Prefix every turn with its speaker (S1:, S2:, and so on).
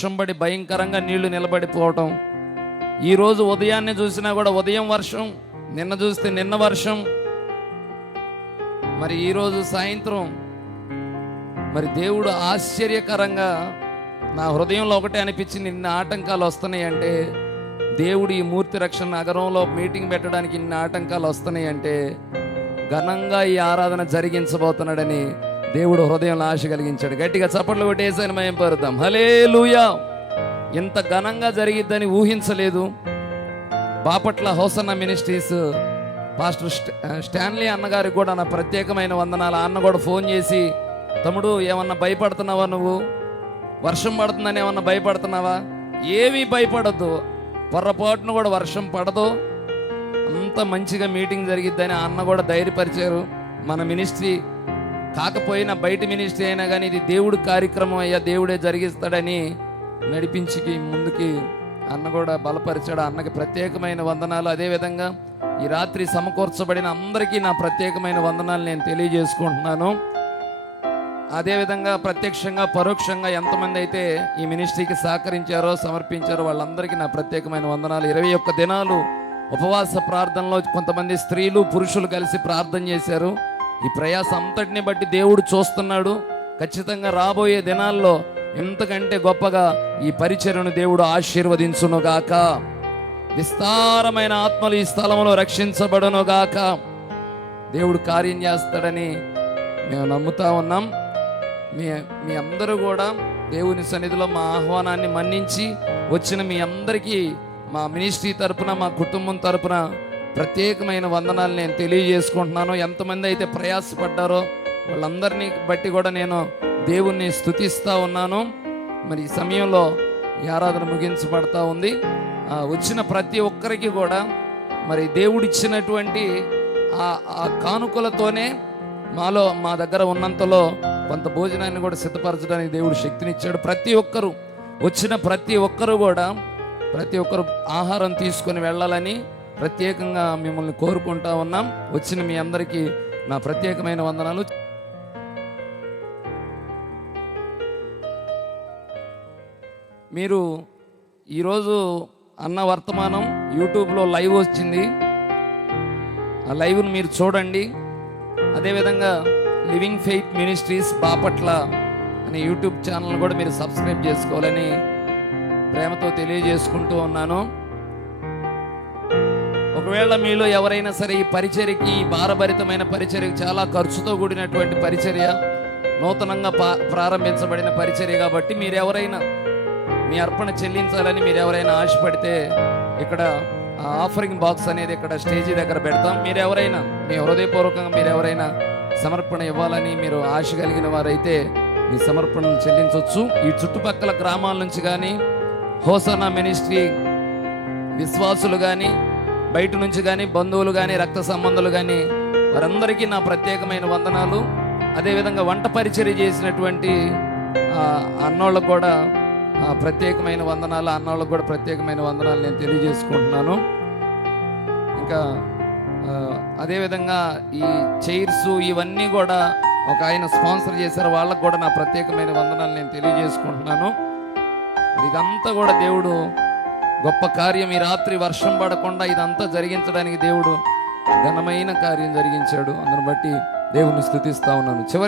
S1: వర్షం పడి భయంకరంగా నీళ్ళు నిలబడిపోవటం. ఈరోజు ఉదయాన్నే చూసినా కూడా ఉదయం వర్షం నిన్న చూస్తే నిన్న వర్షం. మరి ఈరోజు సాయంత్రం మరి దేవుడు ఆశ్చర్యకరంగా నా హృదయంలో ఒకటే అనిపించింది ఇన్ని ఆటంకాలు వస్తున్నాయి అంటే దేవుడు ఈ మూర్తి రక్షణ నగరంలో మీటింగ్ పెట్టడానికి ఇన్ని ఆటంకాలు వస్తున్నాయి అంటే ఘనంగా ఈ ఆరాధన జరిగించబోతున్నాడని దేవుడు హృదయంలో ఆశ కలిగించాడు. గట్టిగా చప్పట్లు కొట్టేసాను మేము పరుద్దాం హలే ఇంత ఘనంగా జరిగిద్దని ఊహించలేదు. Bapatla hosanna ministries pastor Stanley అన్నగారికి కూడా నా ప్రత్యేకమైన వందనాలు. అన్న కూడా ఫోన్ చేసి తమ్ముడు ఏమన్నా భయపడుతున్నావా నువ్వు? వర్షం పడుతుందని ఏమన్నా భయపడుతున్నావా? ఏమీ భయపడద్దు. పొర్రపాటును కూడా వర్షం పడదు. అంత మంచిగా మీటింగ్ జరిగిద్దని ఆ అన్న కూడా ధైర్యపరిచారు. మన మినిస్ట్రీ కాకపోయినా బయట మినిస్ట్రీ అయినా కానీ ఇది దేవుడు కార్యక్రమం అయ్యా దేవుడే జరిగిస్తాడని నడిపించి ముందుకి అన్న కూడా బలపరిచాడు. అన్నకి ప్రత్యేకమైన వందనాలు. అదేవిధంగా ఈ రాత్రి సమకూర్చబడిన అందరికీ నా ప్రత్యేకమైన వందనాలు నేను తెలియజేసుకుంటున్నాను. అదేవిధంగా ప్రత్యక్షంగా పరోక్షంగా ఎంతమంది అయితే ఈ మినిస్ట్రీకి సహకరించారో సమర్పించారో వాళ్ళందరికీ నా ప్రత్యేకమైన వందనాలు. ఇరవై ఒక్క దినాలు ఉపవాస ప్రార్థనలో కొంతమంది స్త్రీలు పురుషులు కలిసి ప్రార్థన చేశారు. ఈ ప్రయాస అంతటిని బట్టి దేవుడు చూస్తున్నాడు. ఖచ్చితంగా రాబోయే దినాల్లో ఎంతకంటే గొప్పగా ఈ పరిచర్ను దేవుడు ఆశీర్వదించునుగాక. విస్తారమైన ఆత్మలు ఈ స్థలంలో రక్షించబడునుగాక. దేవుడు కార్యం చేస్తాడని మేము నమ్ముతా ఉన్నాం. మీ మీ అందరూ కూడా దేవుని సన్నిధిలో మా ఆహ్వానాన్ని మన్నించి వచ్చిన మీ అందరికీ మా మినిస్ట్రీ తరపున మా కుటుంబం తరపున ప్రత్యేకమైన వందనాలు నేను తెలియజేసుకుంటున్నాను. ఎంతమంది అయితే ప్రయాసపడ్డారో వాళ్ళందరినీ బట్టి కూడా నేను దేవుణ్ణి స్థుతిస్తూ ఉన్నాను. మరి ఈ సమయంలో ఈ ఆరాధన ముగించబడతా ఉంది. వచ్చిన ప్రతి ఒక్కరికి కూడా మరి దేవుడిచ్చినటువంటి ఆ ఆ కానుకలతోనే మాలో మా దగ్గర ఉన్నంతలో కొంత భోజనాన్ని కూడా సిద్ధపరచడానికి దేవుడు శక్తినిచ్చాడు. ప్రతి ఒక్కరు వచ్చిన ప్రతి ఒక్కరు కూడా ప్రతి ఒక్కరు ఆహారం తీసుకొని వెళ్ళాలని ప్రత్యేకంగా మిమ్మల్ని కోరుకుంటా ఉన్నాం. వచ్చిన మీ అందరికీ నా ప్రత్యేకమైన వందనాలు. మీరు ఈరోజు అన్న వర్తమానం యూట్యూబ్లో లైవ్ వచ్చింది. ఆ లైవ్ను మీరు చూడండి. అదేవిధంగా లివింగ్ ఫెయిత్ మినిస్ట్రీస్ బాపట్ల అనే యూట్యూబ్ ఛానల్ కూడా మీరు సబ్స్క్రైబ్ చేసుకోవాలని ప్రేమతో తెలియజేసుకుంటూ ఉన్నాను. ఒకవేళ మీలో ఎవరైనా సరే ఈ పరిచర్యకి ఈ భారభరితమైన పరిచర్యకి చాలా ఖర్చుతో కూడినటువంటి పరిచర్య నూతనంగా ప్రారంభించబడిన పరిచర్య కాబట్టి మీరు ఎవరైనా మీ అర్పణ చెల్లించాలని మీరు ఎవరైనా ఆశపడితే ఇక్కడ ఆఫరింగ్ బాక్స్ అనేది ఇక్కడ స్టేజీ దగ్గర పెడతాం. మీరు ఎవరైనా మీ హృదయపూర్వకంగా మీరు ఎవరైనా సమర్పణ ఇవ్వాలని మీరు ఆశ కలిగిన వారైతే మీ సమర్పణను చెల్లించవచ్చు. ఈ చుట్టుపక్కల గ్రామాల నుంచి కానీ హోసనా మినిస్ట్రీ విశ్వాసులు కానీ బయట నుంచి కానీ బంధువులు కానీ రక్త సంబంధాలు కానీ వారందరికీ నా ప్రత్యేకమైన వందనాలు. అదేవిధంగా వంట పరిచర్య చేసినటువంటి అన్నోళ్ళకు కూడా ప్రత్యేకమైన వందనాలు. అన్నోళ్ళకు కూడా ప్రత్యేకమైన వందనాలు నేను తెలియజేసుకుంటున్నాను. ఇంకా అదేవిధంగా ఈ చైర్స్ ఇవన్నీ కూడా ఒక ఆయన స్పాన్సర్ చేశారు. వాళ్ళకు కూడా నా ప్రత్యేకమైన వందనాలు నేను తెలియజేసుకుంటున్నాను. ఇదంతా కూడా దేవుడు గొప్ప కార్యం ఈ రాత్రి వర్షం పడకుండా ఇదంతా జరిగించడానికి దేవుడు ఘనమైన కార్యం జరిగించాడు. అందును బట్టి దేవుని స్థుతిస్తా ఉన్నాను. చివరి